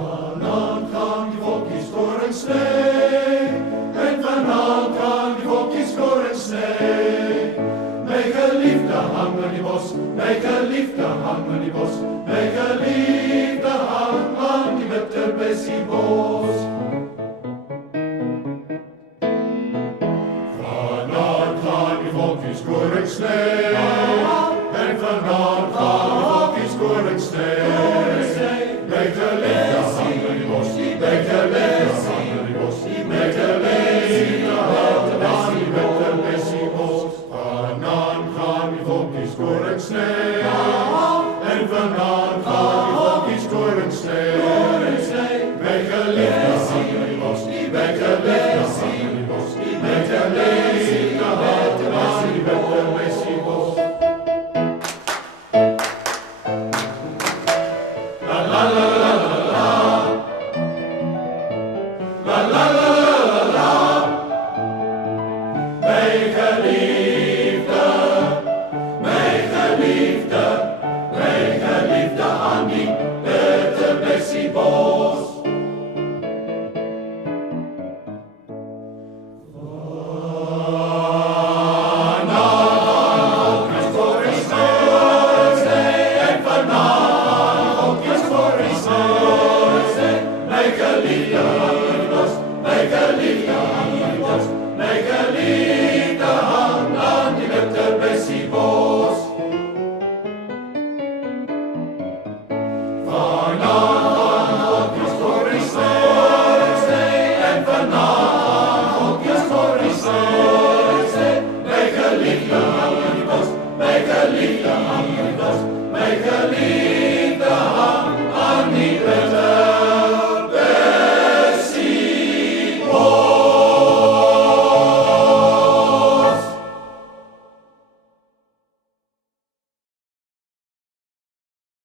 Vanavond gaan die wolkies scoren sneeuw. En vanavond gaan die wolkies scoren sneeuw. Mijn geliefde hang aan die bos, mijn geliefde hang aan die bos, mijn geliefde hang aan die witte bessiebos.